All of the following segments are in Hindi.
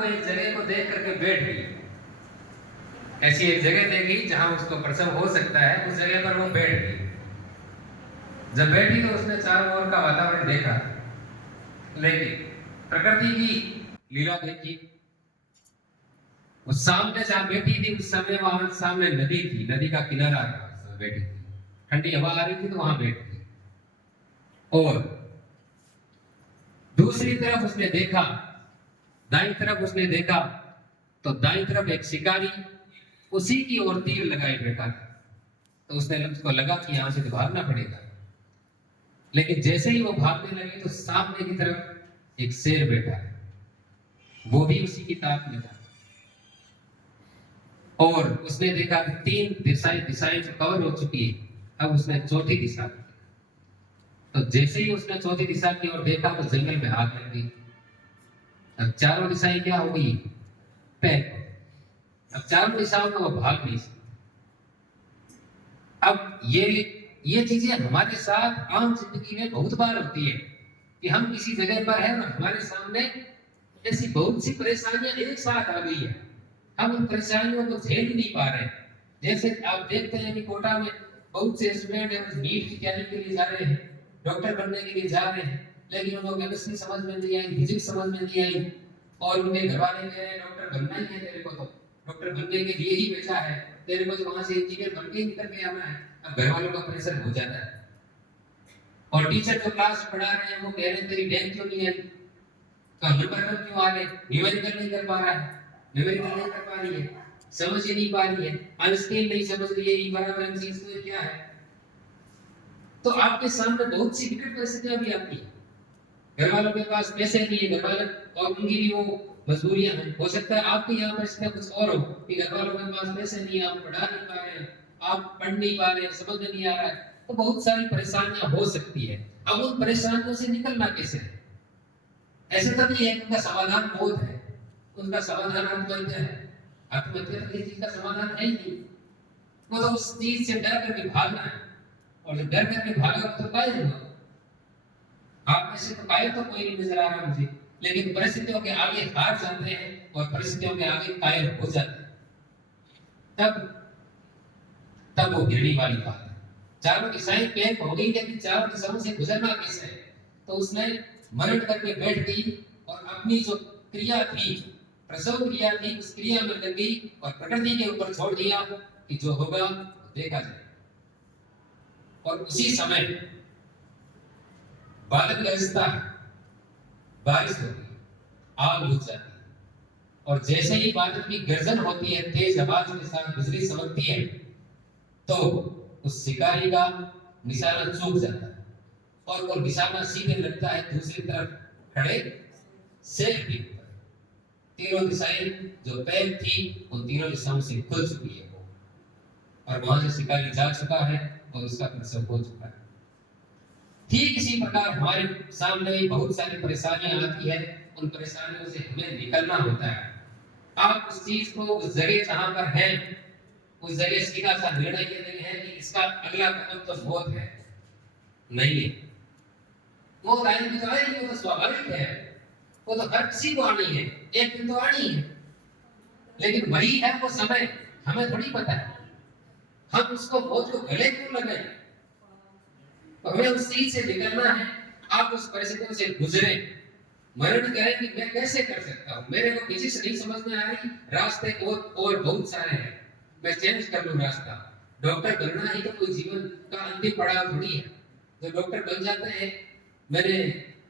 वो एक जगह को देख करके बैठ गई। ऐसी एक जगह देखी जहां उसको प्रसव हो सकता है, उस जगह पर वो बैठ गई। जब बैठी तो उसने चारों ओर का वातावरण देखा, लेकिन प्रकृति की लीला देखी। उस सामने जहां बैठी थी उस समय वहां सामने नदी थी, नदी का किनारा था, बैठी थी, ठंडी हवा आ रही थी तो वहां बैठी थी। और दूसरी तरफ उसने देखा, दाईं तरफ उसने देखा तो दाईं तरफ एक शिकारी उसी की ओर तीर लगाए बैठा था। तो उसको लगा कि यहां से तो भागना पड़ेगा। लेकिन जैसे ही वो भागने लगी तो सामने की तरफ एक शेर बैठा है, वो भी उसी की ताक में था। और उसने देखा कि तीन दिशाएं जो कवर हो चुकी है, अब उसने चौथी दिशा। तो जैसे ही उसने चौथी दिशा की ओर देखा तो जंगल में आग लग गई। अब चारों दिशाएं क्या हो गई? पैक। अब चारों दिशाओं में वो भाग नहीं सकते। अब ये चीजें हमारे साथ आम जिंदगी में बहुत बार होती है कि हम किसी जगह पर हैं और हमारे सामने ऐसी बहुत सी परेशानियां एक साथ आ गई है, हम उन परेशानियों को झेल ही नहीं पा रहे हैं। जैसे आप देखते हैं कि कोटा में बहुत से स्टूडेंट हैं, नीट की तैयारी के लिए जा रहे हैं, डॉक्टर बनने के लिए जा रहे हैं, लेकिन उनको केमिस्ट्री समझ में नहीं आई, फिजिक्स समझ में नहीं आई, और उनके घर वाले कह रहे हैं डॉक्टर बनना ही है तेरे को, तो डॉक्टर बनने के लिए ही बेचा है, तेरे को तो वहां से इंजीनियर बन के ही निकल के आना है। अब घर वालों का प्रेशर हो जाता है। और टीचर जो क्लास पढ़ा रहे हैं वो कह रहे हैं तेरी रैंक क्यों नहीं आई, तो नंबर कम क्यों आ गए, न्यूमेरिकल नहीं कर पा रहा है, न्यूमेरिकल नहीं कर पा रही है, समझ ही नहीं पा रही है, आइंस्टाइन नहीं समझ रही है, ई बराबर mc स्क्वायर क्या है। तो आपके सामने बहुत सी विकट परिस्थितियां भी आती है। घर वालों के पास पैसे नहीं है, घर वाले और उनकी भी वो मजबूरियां हैं। हो सकता है आपके यहाँ पर इसमें कुछ और हो कि घर वालों के पास पैसे नहीं है, आप पढ़ा नहीं पा रहे हैं, आप पढ़ नहीं पा रहे हैं, समझ में नहीं आ रहा है, तो बहुत सारी परेशानियां हो सकती है। अब उन परेशानियों से निकलना कैसे है? ऐसे तो नहीं है कि उनका समाधान मौत है, उनका समाधान आत्महत्या है। आत्महत्या तो किसी चीज का समाधान है ही नहीं। वो तो उस चीज से डर करके भागना है, और जब डर करके भागा तो कायल हुआ। आप में से तो कायल तो कोई नहीं नजर आ रहा मुझे, लेकिन परिस्थितियों के आगे हार जाते हैं और परिस्थितियों के आगे कायल हो जाते हैं। तब तब वो गिरने वाली बात है। चारों दिशाएं पैक हो गई, लेकिन चारों दिशाओं से गुजरना कैसे है? तो उसने मरण करके बैठ गई और अपनी जो क्रिया थी, प्रसव क्रिया थी, उस क्रिया में लग गई और प्रकृति के ऊपर छोड़ दिया कि जो होगा देखा जाए। और उसी समय बादल गरजता है, बारिश होती है, आग बुझ जाती है, और जैसे ही बादल की गर्जन होती है, तेज आवाज के साथ बिजली चमकती है, तो उस शिकारी का निशाना चूक जाता है और वो निशाना सीधे लगता है दूसरी तरफ खड़े शेर के ऊपर। तीनों दिशाएं जो पैर थी उन तीनों दिशाओं से खुल चुकी है वो, और वहां से शिकारी जा चुका है और उसका प्रसव हो चुका है। ठीक इसी प्रकार हमारे सामने बहुत सारी परेशानियां आती है, उन परेशानियों से हमें निकलना होता है। आप उस चीज को, उस जगह जहां पर है, उस जगह सीधा सा निर्णय ये नहीं है कि इसका अगला कदम तो मौत है, नहीं है। मौत आएगी तो आएगी, वो तो स्वाभाविक है, वो तो हर किसी को आनी है, एक दिन तो आनी है। लेकिन वही है वो समय, हमें थोड़ी पता है, हम उसको मौत को गले क्यों लगाए? तो हमें उस चीज से निकलना है। आप उस परिस्थितियों से गुजरे, मरण करें कि मैं कैसे कर सकता हूँ, मेरे को किसी से नहीं समझ में आ रही, रास्ते और बहुत सारे हैं, मैं चेंज कर लूँ रास्ता। डॉक्टर बनना ही तो कोई जीवन का अंतिम पड़ाव थोड़ी है। जो डॉक्टर बन जाते हैं, मैंने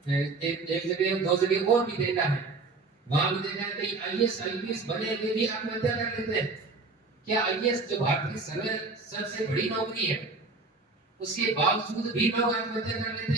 एक जगह दो जगह और भी देखा है, वहां भी देखा है कई आईएएस आईपीएस बने हुए भी आत्महत्या कर लेते हैं। क्या आईएएस जो भारत की सबसे बड़ी नौकरी है, उसके बावजूद भी लोग आत्महत्या कर लेते हैं?